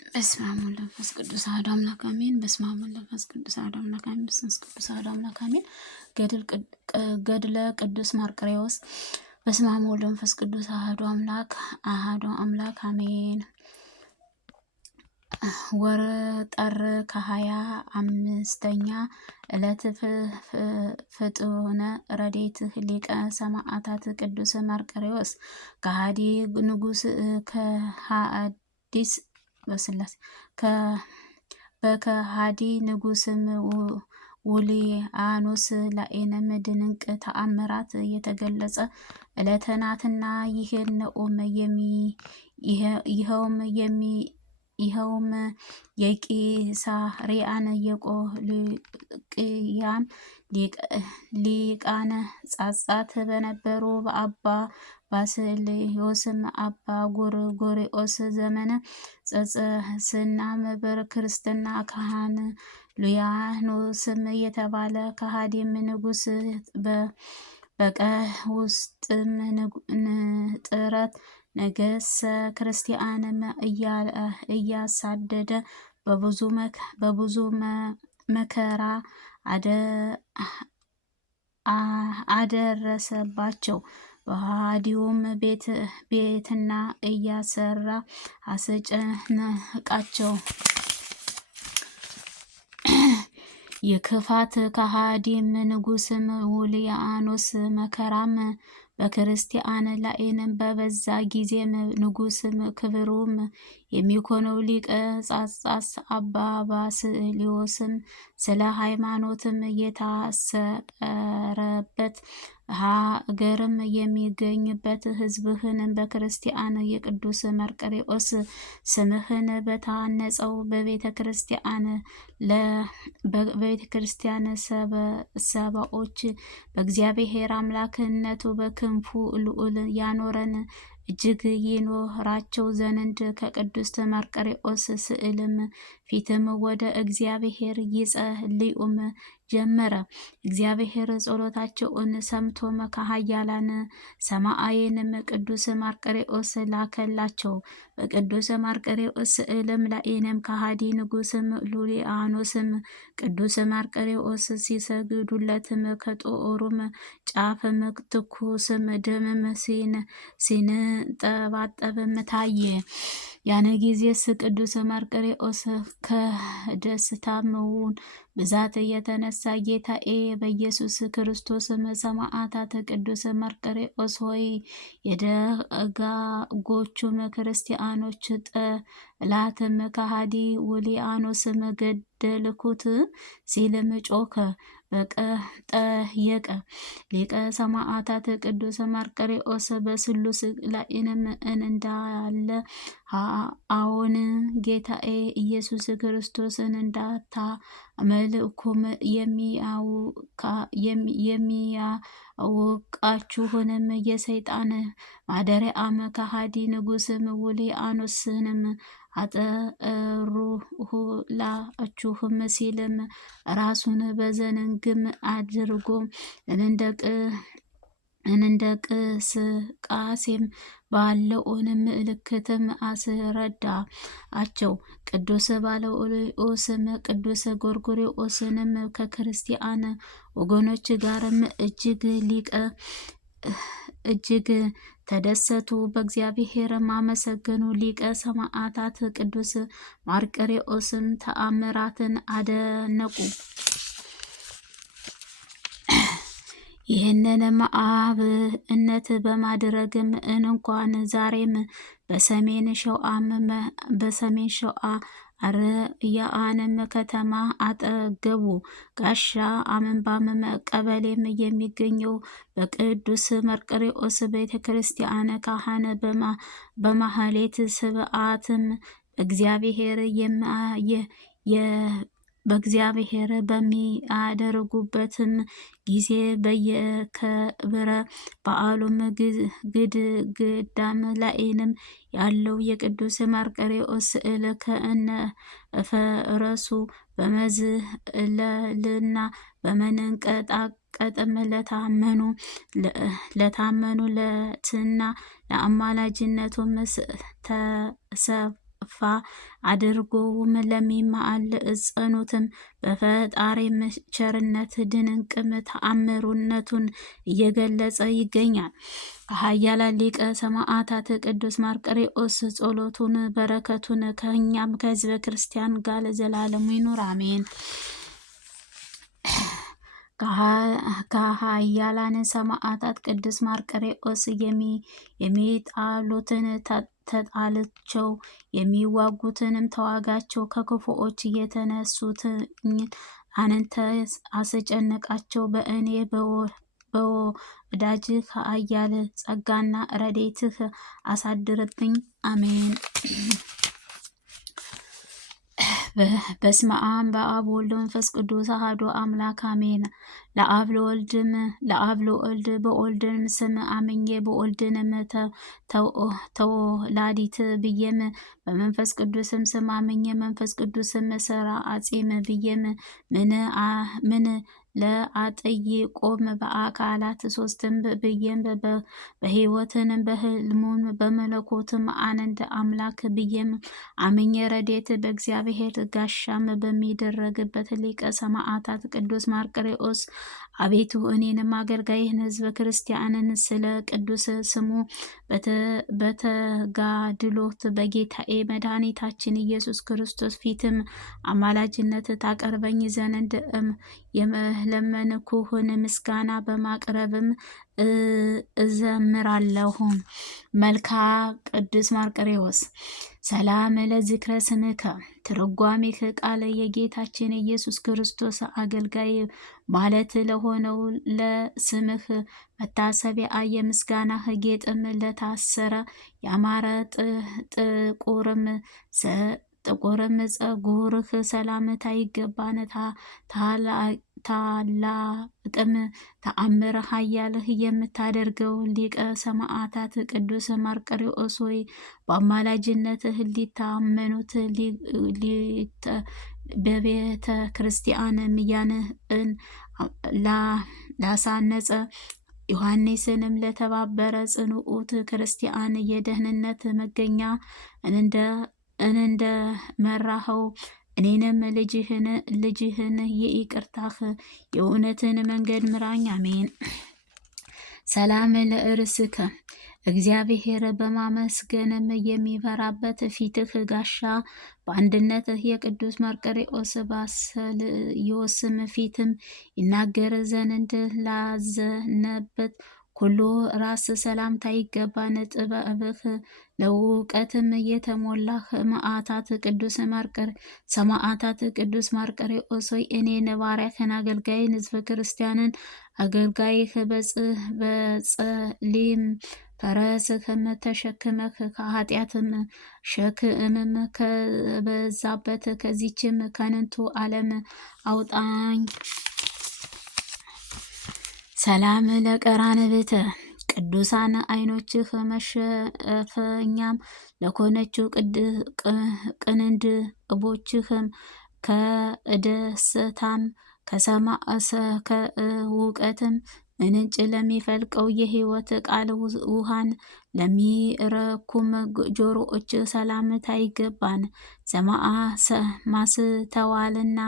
በስመ አብ ወወልድ ወመንፈስ ቅዱስ አሐዱ አምላክ አሜን። በስመ አብ ወወልድ ወመንፈስ ቅዱስ አሐዱ አምላክ አሜን። በስመ ቅዱስ አሐዱ አምላክ አሜን። ገድለ ቅዱስ መርቆሬዎስ። በስመ አብ ወወልድ ወመንፈስ ቅዱስ አሐዱ አምላክ አሜን። ወር ጥር ከ25ኛ ዕለት ፍጡነ ረድኤት ሊቀ ሰማዕታት ቅዱስ መርቆሬዎስ ከሃዲ ንጉሥ ከሐዲስ በስላሴ በከሃዲ ንጉሥም ውሊያኖስ ላዕንም ድንቅ ተአምራት የተገለጸ ዕለተ ናትና ይኸውም የቂሳርያን የቆልቅያን ሊቃነ ጳጳሳት በነበሩ በአባ ባስልዮስም አባ ጎርጎርዮስ ዘመነ ጵጵስናም በክርስትና ካህን ሉያኖስም የተባለ ከሃዲም ንጉሥ በቀውስጥም ጥረት ነገሰ። ክርስቲያንም እያሳደደ በብዙ መከራ አደረሰባቸው። በሃዲውም ቤትና እያሰራ አስጨነቃቸው። የክፋት ከሃዲም ንጉሥም ውሊያኖስ መከራም በክርስቲያን ላይንም በበዛ ጊዜም ንጉሥም ክብሩም የሚኮነው ሊቀ ጳጳስ አባ ባስልዮስም ስለ ሃይማኖትም የታሰረበት ሀገርም የሚገኝበት ሕዝብህንም በክርስቲያን የቅዱስ መርቆሬዎስ ስምህን በታነጸው በቤተ ክርስቲያን ሰባዎች በእግዚአብሔር አምላክነቱ በክንፉ ልዑል ያኖረን እጅግ ይኖራቸው ዘንድ ከቅዱስ መርቆሬዎስ ስዕልም ፊትም ወደ እግዚአብሔር ይጸልዩም ጀመረ። እግዚአብሔር ጸሎታቸውን ሰምቶም ከኃያላን ሰማዕንም ቅዱስ መርቆሬዎስ ላከላቸው። በቅዱስ መርቆሬዎስ ስዕልም ላይንም ከሃዲ ንጉሥም ሉሊያኖስም ቅዱስ መርቆሬዎስ ሲሰግዱለትም ከጦሩም ጫፍም ትኩስም ደምም ሲንጠባጠብም ታየ። ያን ጊዜስ ቅዱስ መርቆሬዎስ ከደስታውን ብዛት የተነሳ ጌታዬ በኢየሱስ ክርስቶስም ሰማዕታት ቅዱስ መርቆሬዎስ ሆይ የደጋጎቹም ክርስቲያኖች ጠላትም ከሃዲ ውሊያኖስም ገደልኩት ሲልም ጮኸ። ጠየቀ። ሊቀ ሰማዕታት ቅዱስ መርቆሬዎስ በስሉስ ላይንም እንዳለ አዎን ጌታዬ ኢየሱስ ክርስቶስን እንዳታመልኩም የሚያውቃችሁንም የሰይጣን ማደሪያም ከሃዲ ንጉሥም ውሊያኖስንም አጠሩሁላችሁም ሲልም ራሱን በዘንግም አድርጎ እንደ ቅስቃሴም ባለውንም ምልክትም አስረዳቸው። ቅዱስ ባስልዮስም ቅዱስ ጎርጎርዮስንም ከክርስቲያን ወገኖች ጋርም እጅግ ተደሰቱ፣ በእግዚአብሔር አመሰገኑ። ሊቀ ሰማዕታት ቅዱስ መርቆሬዎስም ተአምራትን አደነቁ። ይህንንም አብነት በማድረግም እንኳን ዛሬም በሰሜን ሸዋ አርያንም ከተማ አጠገቡ ጋሻ አመንባም ቀበሌም የሚገኘው በቅዱስ መርቆሬዎስ ቤተ ክርስቲያን ካህን በማህሌት ስብዓትም በእግዚአብሔር በሚያደርጉበትም ጊዜ በየክብረ በዓሉም ግድግዳም ላይንም ያለው የቅዱስ መርቆሬዎስ ስዕል ከእነ ፈረሱ በመዝለልና በመንቀጥቀጥም ለታመኑለትና ለአማላጅነቱም ተስፋ አድርጎም ለሚማጸኑትም በፈጣሪም ቸርነት ድንቅም ተአምሩነቱን እየገለጸ ይገኛል። ከኃያላን ሊቀ ሰማዕታት ቅዱስ መርቆሬዎስ ጸሎቱን በረከቱን ከእኛም ከሕዝበ ክርስቲያን ጋር ለዘላለሙ ይኑር አሜን። ከኃያላን ሰማዕታት ቅዱስ መርቆሬዎስ የሚጣሉትን ተጣላቸው፣ የሚዋጉትንም ተዋጋቸው፣ ከክፉዎች የተነሱትን አንተ አስጨነቃቸው። በእኔ በወዳጅህ ኃያል ጸጋና ረድኤትህ አሳድርብኝ አሜን። በስመ አብ በአብ ወልድ መንፈስ ቅዱስ አሐዱ አምላክ አሜን። ለአብ ለወልድ በወልድም ስም አምኜ በወልድንም ተወላዲት ብዬም በመንፈስ ቅዱስም ስም አምኜ መንፈስ ቅዱስም ስራ አጼም ብዬም ምን ለአጠይቆም በአካላት ሶስትም ብዬም በሕይወትንም በህልሙን በመለኮትም አንድ አምላክ ብዬም አምኜ ረድኤት በእግዚአብሔር ጋሻም በሚደረግበት ሊቀ ሰማዕታት ቅዱስ መርቆሬዎስ አቤቱ እኔንም አገልጋይህን ሕዝበ ክርስቲያንን ስለ ቅዱስ ስሙ በተጋድሎት በጌታዬ መድኃኒታችን ኢየሱስ ክርስቶስ ፊትም አማላጅነት ታቀርበኝ ዘንድ የለመንኩህን ምስጋና በማቅረብም እዘምራለሁ። መልካ ቅዱስ መርቆሬዎስ ሰላም ለዝክረ ስምከ ትርጓሜህ ቃለ የጌታችን ኢየሱስ ክርስቶስ አገልጋይ ማለት ለሆነው ለስምህ መታሰቢያ የምስጋናህ ጌጥም ለታሰረ ያማረ ጥቁርም ጸጉርህ ሰላምታ ይገባን። ታላቅም ተአምረ ኃያልህ የምታደርገው ሊቀ ሰማዕታት ቅዱስ መርቆሬዎስ ሆይ በአማላጅነትህ ሊታመኑት በቤተ ክርስቲያን ያንህን ላሳነጸ ዮሐንስንም ለተባበረ ጽኑዑት ክርስቲያን የደህንነት መገኛ እንደ መራኸው እኔንም ልጅህን የይቅርታህ የእውነትን መንገድ ምራኝ አሜን። ሰላም ለእርስከ እግዚአብሔር በማመስገንም የሚበራበት ፊትህ ጋሻ በአንድነትህ የቅዱስ መርቆሬዎስ ባስልዮስም ፊትም ይናገር ዘንድ ላዘነበት ኩሉ ራስ ሰላምታ ይገባን። ጥበብህ ለእውቀትም የተሞላህ ሰማዕታት ቅዱስ መርቆሬዎስ ሆይ እኔን ባሪያህን አገልጋይን ሕዝበ ክርስቲያንን አገልጋይህ በጸሊም ፈረስህም ተሸክመህ ከኃጢአትም ሸክምም ከበዛበት ከዚችም ከንቱ ዓለም አውጣኝ። ሰላም ለቀራንብተ ቅዱሳን ዓይኖችህ መሸፈኛም ለኮነችው ቅንድቦችህም ከደስታም ከእውቀትም ምንጭ ለሚፈልቀው የሕይወት ቃል ውሃን ለሚረኩም ጆሮዎች ሰላምታ ይገባን። ማስተዋልና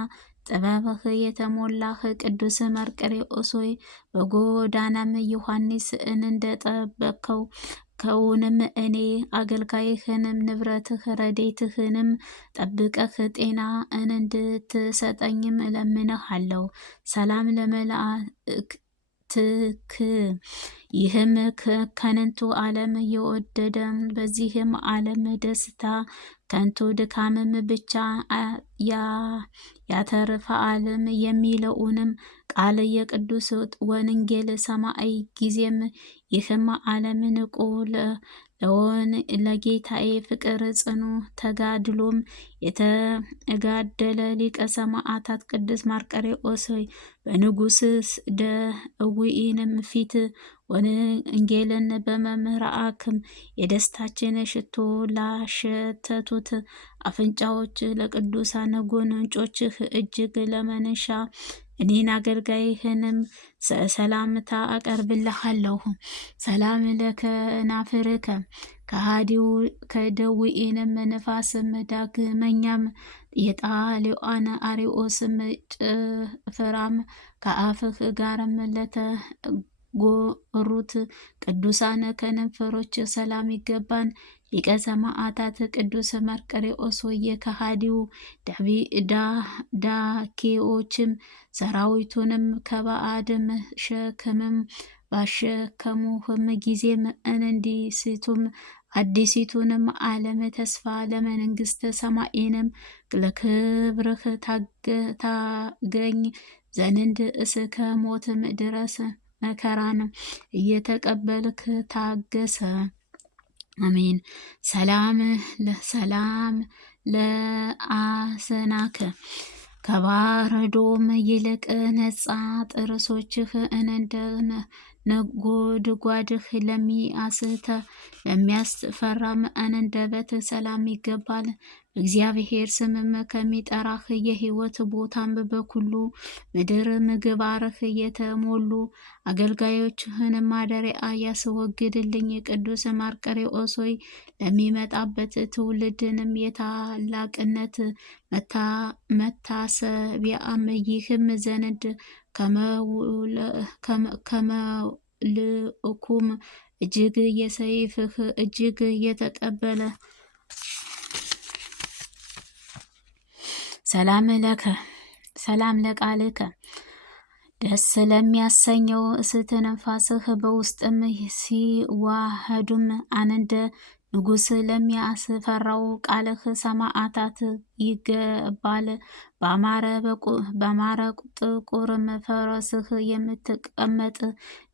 ጥበብህ የተሞላህ ቅዱስ መርቆሬዎስ ሆይ በጎዳናም ዮሐንስን እንደጠበቅከው ከውንም እኔ አገልጋይህንም ንብረትህ ረድኤትህንም ጠብቀህ ጤና እንድትሰጠኝም እለምንሃለሁ። ሰላም ለመላእክትክ ይህም ከንቱ ዓለም የወደደ በዚህም ዓለም ደስታ ከንቱ ድካምም ብቻ ያተርፋልም የሚለውንም ቃል የቅዱስ ወንጌል ሰማይ ጊዜም ይህም ዓለም ንቆ ለጌታዬ ፍቅር ጽኑ ተጋድሎም የተጋደለ ሊቀ ሰማዕታት ቅዱስ መርቆሬዎስ በንጉሥ ደውኢንም ፊት ወንጌልን በመምራክም የደስታችን ሽቶ ላሸተቱት አፍንጫዎች ለቅዱሳን ጉንጮችህ እጅግ ለመነሻ እኔን አገልጋይህንም ሰላምታ አቀርብልሃለሁ። ሰላም ለከናፍርከ ከሃዲው ከደዌንም ነፋስም ዳግመኛም የጣሊዮን አሪኦስም ጭፍራም ከአፍህ ጋርም ለተጎሩት ቅዱሳን ከንፈሮች ሰላም ይገባን። ሊቀ ሰማዕታት ቅዱስ መርቆሬዎስ ሆይ ከሃዲው ዳኬዎችም ሰራዊቱንም ከባዕድም ሸክምም ባሸከሙህም ጊዜም እንዲስቱም አዲሲቱንም ዓለም ተስፋ ለመንግስተ ሰማይንም ለክብርህ ታገኝ ዘንድ እስከ ሞትም ድረስ መከራን እየተቀበልክ ታገሰ። አሜን። ሰላም ለአሰናከ ከባረዶም ይልቅ ነጻ ጥርሶችህ እንደ ነጎድጓድህ ለሚያስፈራም አንደበት ሰላም ይገባል። እግዚአብሔር ስምም ከሚጠራህ የህይወት ቦታም በኩሉ ምድር ምግባርህ የተሞሉ አገልጋዮችህን ማደሪያ ያስወግድልኝ። ቅዱስ መርቆሬዎስ ሆይ ለሚመጣበት ትውልድንም የታላቅነት መታሰቢያም ይህም ዘንድ ከመልእኩም እጅግ የሰይፍህ እጅግ የተቀበለ ሰላም ለቃልከ ደስ ለሚያሰኘው እስትንፋስህ በውስጥም ሲዋሃዱም አንደ ንጉሥ ለሚያስፈራው ቃልህ ሰማዕታት ይገባል። በአማረ ጥቁርም ፈረስህ የምትቀመጥ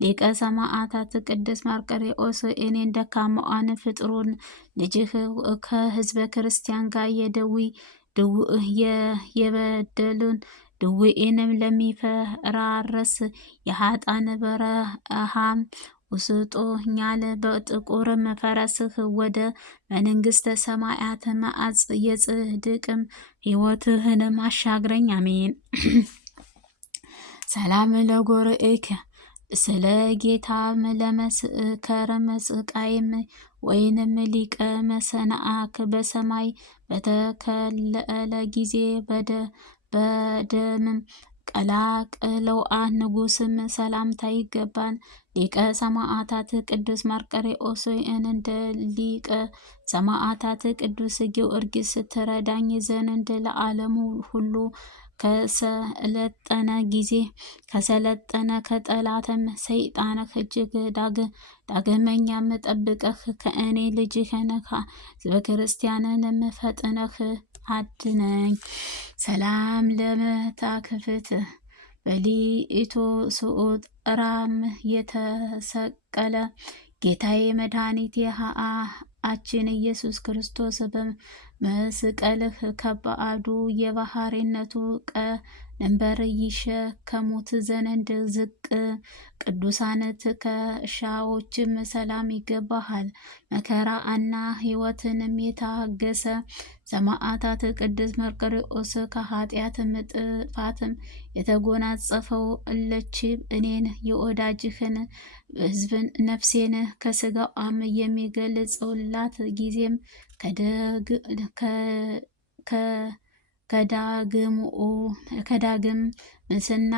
ሊቀ ሰማዕታት ቅዱስ መርቆሬዎስ እኔን ደካማዋን ፍጥሩን ልጅህ ከህዝበ ክርስቲያን ጋር የበደሉን ድውኤንም ለሚፈራረስ የሀጣን በረሃም ውስጦኛል። በጥቁርም ፈረስህ ወደ መንግስተ ሰማያት መዓዝ የጽድቅም ሕይወትህንም አሻግረኝ። አሜን። ሰላም ለጎርኤከ ስለ ጌታም ለመስከረም ስቃይም ወይንም ሊቀ መሰናአክ በሰማይ በተከለለ ጊዜ በደምም ቀላቅለውአን ንጉስም ሰላምታ ይገባን። ሊቀ ሰማዕታት ቅዱስ መርቆሬዎስ እንደ ሊቀ ሰማዕታት ቅዱስ ጊዮርጊስ ትረዳኝ ዘንድ ለዓለሙ ሁሉ ከሰለጠነ ከጠላትም ሰይጣንህ እጅግ ዳግመኛም ጠብቀህ ከእኔ ልጅህን ሕዝበ ክርስቲያንንም ፈጥነህ አድነኝ። ሰላም ለመታክፍት በሊኢቶ ስዑጥራም የተሰቀለ ጌታዬ መድኃኒቴ አችን ኢየሱስ ክርስቶስ በመስቀልህ ከባዕዱ የባህሪነቱ ቀንበር ይሸከሙት ዘንድ ዝቅ ቅዱሳን ትከሻዎችም ሰላም ይገባሃል። መከራ እና ሕይወትንም የታገሰ ሰማዕታት ቅዱስ መርቆሬዎስ ከኃጢአትም ጥፋትም የተጎናጸፈው እለች እኔን የወዳጅህን ሕዝብን ነፍሴን ከስጋዋም የሚገልጸውላት ጊዜም ከዳግም ምስና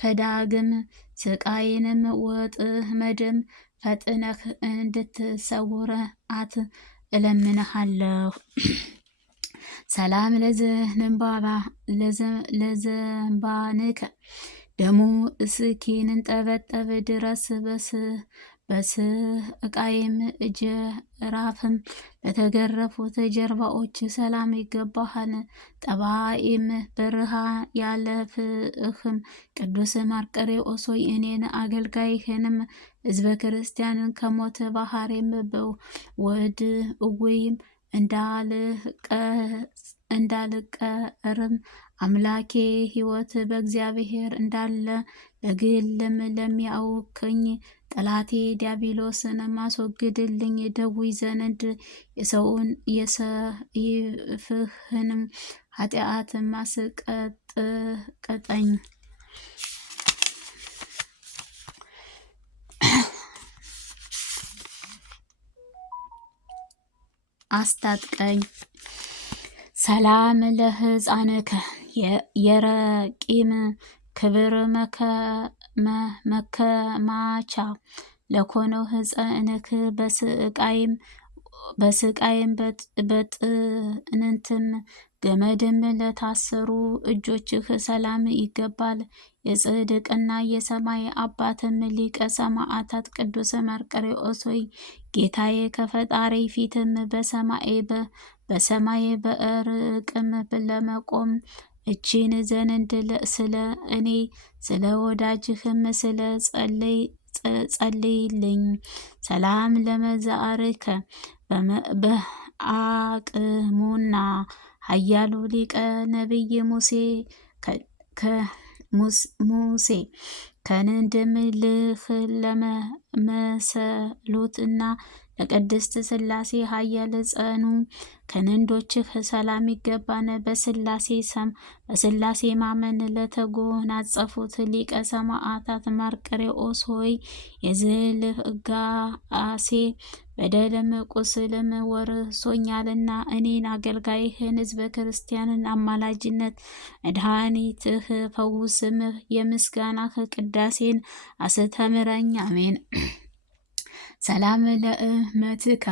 ከዳግም ስቃይንም ወጥመድም ፈጥነህ እንድትሰውራት እለምንሃለሁ። ሰላም ለዘንባንከ ደሙ እስኪንጠበጠብ ድረስ በስቃይም ጅራፍም ለተገረፉት ጀርባዎች ሰላም ይገባሃል። ጠባይም በረሃ ያለፍህም ቅዱስ መርቆሬዎስ ሆይ እኔን አገልጋይህንም ሕዝበ ክርስቲያንን ከሞት ባህሬም በወድ እወይም እንዳልቀርም አምላኬ ሕይወት በእግዚአብሔር እንዳለ ለግልም ለሚያውከኝ ጠላቴ ዲያብሎስን ማስወግድልኝ። ደውይ ዘንድ የሰይፍህንም ኃጢአት ማስቀጥቀጠኝ። አስታጥቀኝ። ሰላም ለሕፃንከ የረቂም ክብር መከማቻ ለኮነው ሕፃንክ በስቃይም በጥንትም ገመድም ለታሰሩ እጆችህ ሰላም ይገባል። የጽድቅና የሰማይ አባትም ሊቀ ሰማዕታት ቅዱስ መርቆሬዎስ ሆይ ጌታዬ ከፈጣሪ ፊትም በሰማይ በእርቅም ለመቆም እቺን ዘንድ ስለ እኔ ስለ ወዳጅህም ስለ ጸልይልኝ። ሰላም ለመዛርከ በአቅሙና ኃያሉ ሊቀ ነቢይ ሙሴ ከንድም ልህ ለመሰሉት እና ለቅድስት ሥላሴ ኃያል ጸኑ ክንዶችህ ሰላም ይገባን። በሥላሴ ማመን ለተጎናጸፉት ሊቀ ሰማዕታት መርቆሬዎስ ሆይ የዝልጋሴ በደልም ቁስልም ወርሶኛልና እኔን አገልጋይህን ሕዝበ ክርስቲያንን አማላጅነት መድኃኒትህ ፈውስም የምስጋናህ ቅዳሴን አስተምረኝ። አሜን። ሰላም ለእመትከ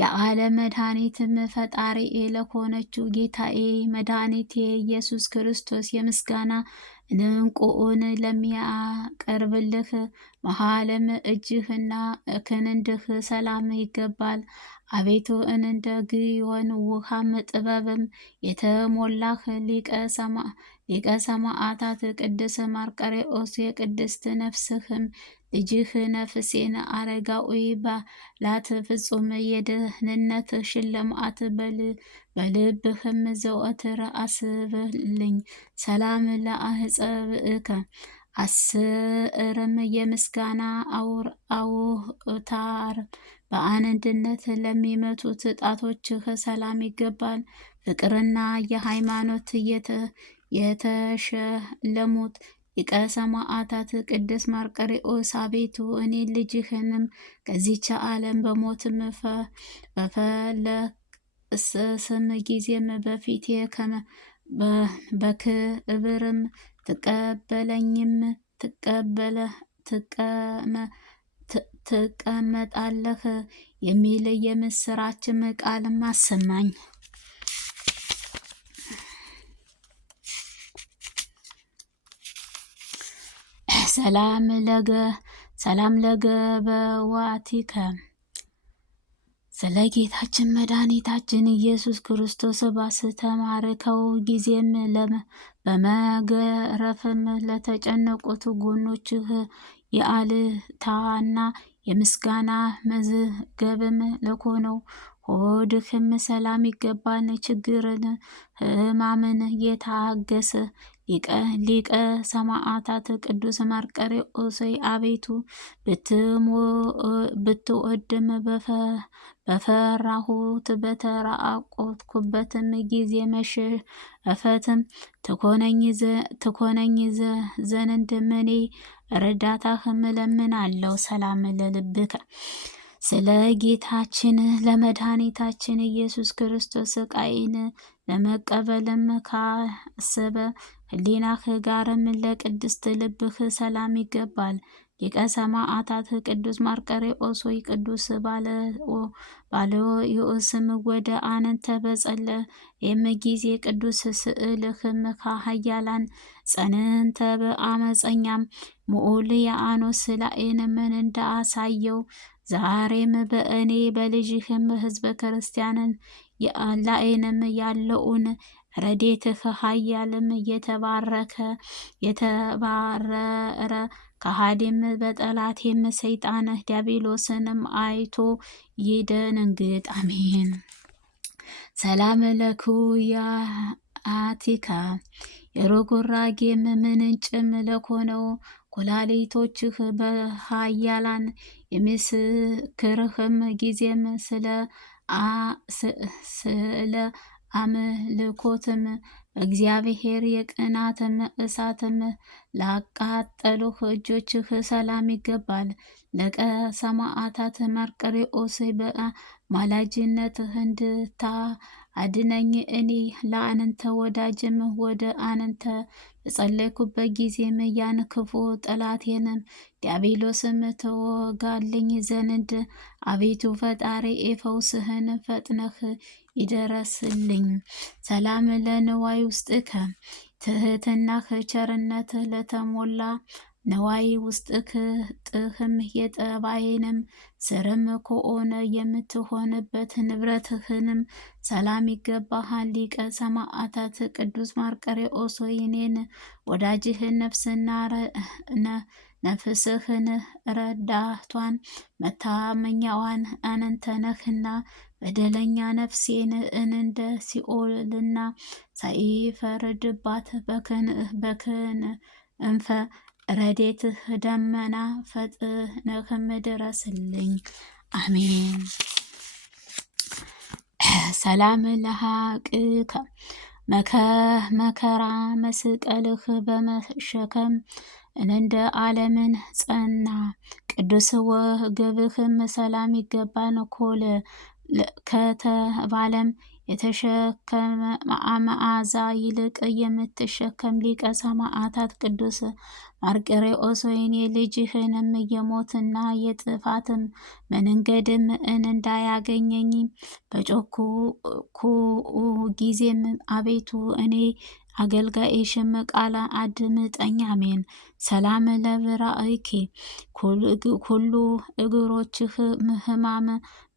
የዓለም መድኃኒትም ፈጣሪ ለሆነችው ጌታዬ መድኃኒቴ ኢየሱስ ክርስቶስ የምስጋና እንቁን ለሚያቀርብልህ መሃልም እጅህና ክንድህ ሰላም ይገባል። አቤቱ እንደ ግዮን ውሃም ጥበብም የተሞላህ ሊቀ ሰማዕታት ቅዱስ መርቆሬዎስ የቅድስት ነፍስህም ልጅህ ነፍሴን አረጋዊ ባላት ፍጹም የደህንነት ሽልማት በልብህም ዘወትር አስብልኝ። ሰላም ለአሕፀብከ አስርም የምስጋና አውታር በአንድነት ለሚመቱት ጣቶችህ ሰላም ይገባል። ፍቅርና የሃይማኖት የተሸለሙት ሊቀ ሰማዕታት ቅዱስ መርቆሬዎስ አቤቱ እኔ ልጅህንም ከዚች ዓለም በሞትም በፈለስም ጊዜም በፊቴ በክብርም ትቀመጣለህ የሚል የምስራችም ቃልም አሰማኝ። ሰላም ለገበዋቲከ ስለ ጌታችን መድኃኒታችን ኢየሱስ ክርስቶስ ባስተማርከው ጊዜም በመገረፍም ለተጨነቁት ጎኖችህ የአልታና የምስጋና መዝገብም ለኮነው ሆድህም ሰላም ይገባል። ችግርን ሕማምን የታገሰ ሊቀ ሰማዕታት ቅዱስ መርቆሬዎስ አቤቱ ብትወድም በፈራሁት በተራቆትኩበትም ጊዜ መሸፈትም ትኮነኝ ዘንድ እኔ እርዳታህም እለምናለሁ። ሰላም ለልብከ ስለ ጌታችን ለመድኃኒታችን ኢየሱስ ክርስቶስ ስቃይን ለመቀበልም ካሰበ ሕሊናህ ጋርም ለቅድስት ልብህ ሰላም ይገባል። ሊቀ ሰማዕታት ቅዱስ መርቆሬዎስ ሆይ ቅዱስ ባልዮስም ወደ አንተ በጸለየም ጊዜ ቅዱስ ስዕልህም ከኃያላን ጸንንተ በአመፀኛም ምዑል የአኖስ ላይንም እንዳሳየው ዛሬም በእኔ በልጅህም ሕዝበ ክርስቲያንን ላይንም ያለውን ረዴትህ ኃያልም የተባረረ ከሃዲም በጠላቴም ሰይጣን ዲያብሎስንም አይቶ ይደንግጥ። አሜን። ሰላም ለኩያቲከ የርጉራጌም ምንጭም ለኮነው ኩላሊቶችህ በኃያላን የምስክርህም ጊዜም ስለ አምልኮትም እግዚአብሔር የቅናትም እሳትም ላቃጠሉህ እጆችህ ሰላም ይገባል። ለቀ ሰማዕታት መርቆሬዎስ በማላጅነትህ እንድታድነኝ እኔ ለአንተ ወዳጅም ወደ አንተ በጸለይኩበት ጊዜም ያን ክፉ ጠላቴንም ዲያብሎስም ተወጋልኝ ዘንድ አቤቱ ፈጣሪ ፈውስህን ፈጥነህ ይደረስልኝ። ሰላም ለንዋይ ውስጥከ ትህትናህ ቸርነት ለተሞላ ነዋይ ውስጥክ ጥህም የጠባይንም ስርም ከሆነ የምትሆንበት ንብረትህንም ሰላም ይገባሃል። ሊቀ ሰማዕታት ቅዱስ መርቆሬዎስ እኔን ወዳጅህን ነፍስህን ረዳቷን መታመኛዋን አንተ ነህና በደለኛ ነፍሴን እንደ ሲኦልና ሳይፈርድባት በክንፈ ረድኤትህ ደመና ፈጥነህም ድረስልኝ። አሜን። ሰላም ለሐቅከ መከራ መስቀልህ በመሸከም እንደ ዓለምን ጸና ቅዱስ ወገብህም ሰላም ይገባን። ኮል ከተባለም የተሸከመ መዓዛ ይልቅ የምትሸከም ሊቀ ሰማዕታት ቅዱስ መርቆሬዎስ የኔ ልጅህንም የሞትና የጥፋትም መንገድም እንዳያገኘኝ በጮኩ ጊዜም አቤቱ እኔ አገልጋይሽም ቃል አድምጠኝ። አሜን። ሰላም ለብራእኪ ኩሉ እግሮችህ ሕማም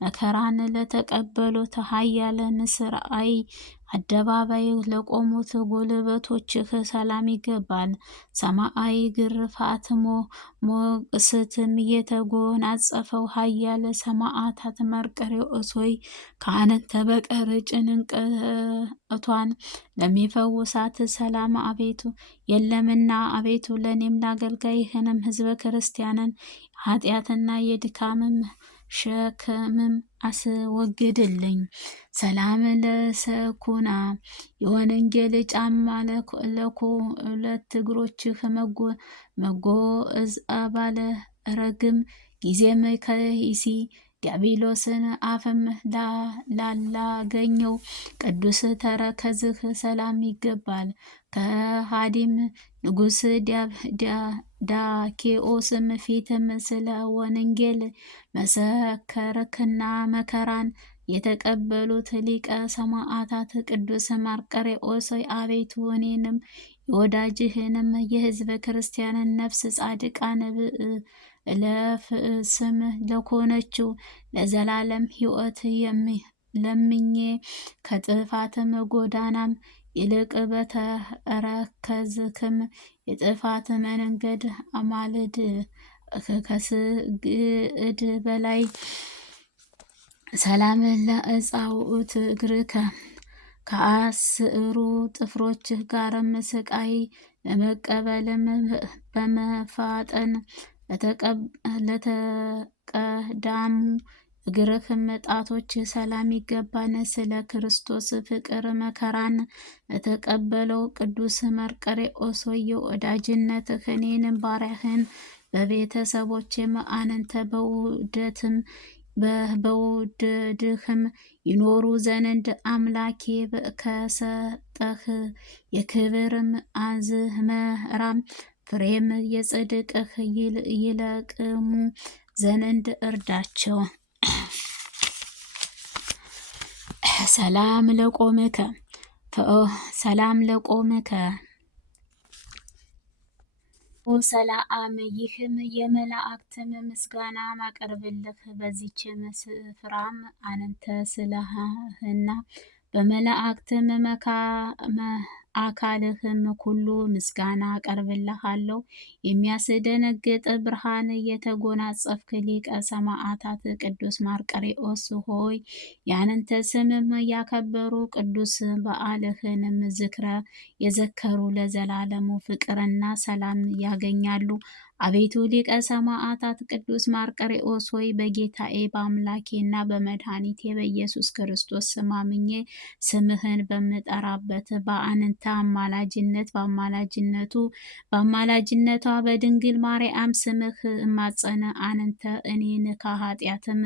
መከራን ለተቀበሉት ኃያል ምስራይ አደባባይ ለቆሙት ጉልበቶችህ ሰላም ይገባል። ሰማያዊ ግርፋት ሞገስም የተጎናጸፈው ኃያል ሰማዕታት መርቆሬዎስ ሆይ ከአንተ በቀር ጭንቀቷን ለሚፈውሳት ሰላም አቤቱ የለምና አቤቱ ለእኔም ለአገልጋይህንም ሕዝበ ክርስቲያንን ኃጢአትና የድካምም ሸክምም አስወግድልኝ። ሰላም ለሰኩና የወንጌል ጫማ ለሁለት እግሮችህ መጎዝ ባለ ረግም ጊዜም ከይሲ ዲያብሎስን አፍም ላላገኘው ቅዱስ ተረከዝህ ሰላም ይገባል። ከሃዲም ንጉሥ ዳኬዎስም ፊትም ስለ ወንጌል መሰከርክና መከራን የተቀበሉት ሊቀ ሰማዕታት ቅዱስ መርቆሬዎስ አቤቱ እኔንም የወዳጅህንም የሕዝበ ክርስቲያንን ነፍስ ጻድቃን ለፍስም ለኮነችው ለዘላለም ሕይወት ለምኜ ከጥፋትም ጎዳናም ይልቅ በተረከዝክም የጥፋት መንገድ አማልድ ከስግድ በላይ ሰላም ለእፃውት እግርከ ከአስሩ ጥፍሮችህ ጋርም ስቃይ ለመቀበልም በመፋጠን ለተቀዳሙ እግርህም ጣቶች ሰላም ይገባን። ስለ ክርስቶስ ፍቅር መከራን ለተቀበለው ቅዱስ መርቆሬዎስ ወዳጅነትህ እኔንም ባሪያህን በቤተሰቦችም አንተ በውደድህም ይኖሩ ዘንድ አምላኬ ከሰጠህ የክብርም አዝመራም ፍሬም የጽድቅህ ይለቅሙ ዘንድ እርዳቸው። ሰላም ለቆምከ ሰላም ይህም የመላእክትም ምስጋና ማቀርብልህ በዚችም ስፍራም አንተ ስለህና በመላእክትም አካልህም ሁሉ ምስጋና አቀርብልሃለሁ። የሚያስደነግጥ ብርሃን የተጎናጸፍክ ሊቀ ሰማዕታት ቅዱስ መርቆሬዎስ ሆይ ያንተ ስምም ያከበሩ ቅዱስ በዓልህንም የዘከሩ ለዘላለሙ ፍቅርና ሰላም ያገኛሉ። አቤቱ ሊቀ ሰማዕታት ቅዱስ መርቆሬዎስ ሆይ በጌታዬ በአምላኬና በመድኃኒቴ በኢየሱስ ክርስቶስ ስም አምኜ ስምህን በምጠራበት በአንተ በአማላጅነቷ በድንግል ማርያም ስምህ እማጸነ አንተ እኔን ከኃጢአትም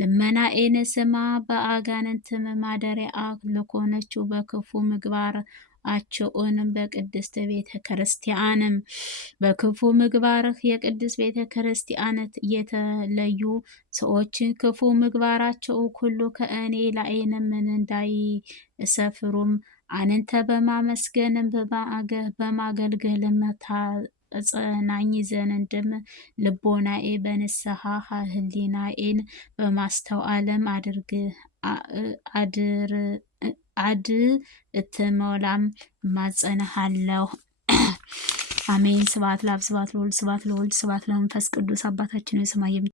ልመናዬን ስማ። በአጋንንትም ማደሪያ ለሆነችው በክፉ ምግባራቸውንም በቅድስት ቤተ ክርስቲያንም በክፉ ምግባርህ የቅድስት ቤተ ክርስቲያን የተለዩ ሰዎችን ክፉ ምግባራቸው ሁሉ ከእኔ ላይንም እንዳይሰፍሩም አንተ በማመስገንም በማገልገልም ታጸናኝ ዘንድም ልቦናዬ በንስሐ ህሊናዬን በማስተዋልም እትሞላም እማጸንሃለሁ። አሜን። ስብሐት ለአብ ስብሐት ለወልድ ስብሐት ለመንፈስ ቅዱስ። አባታችን ሆይ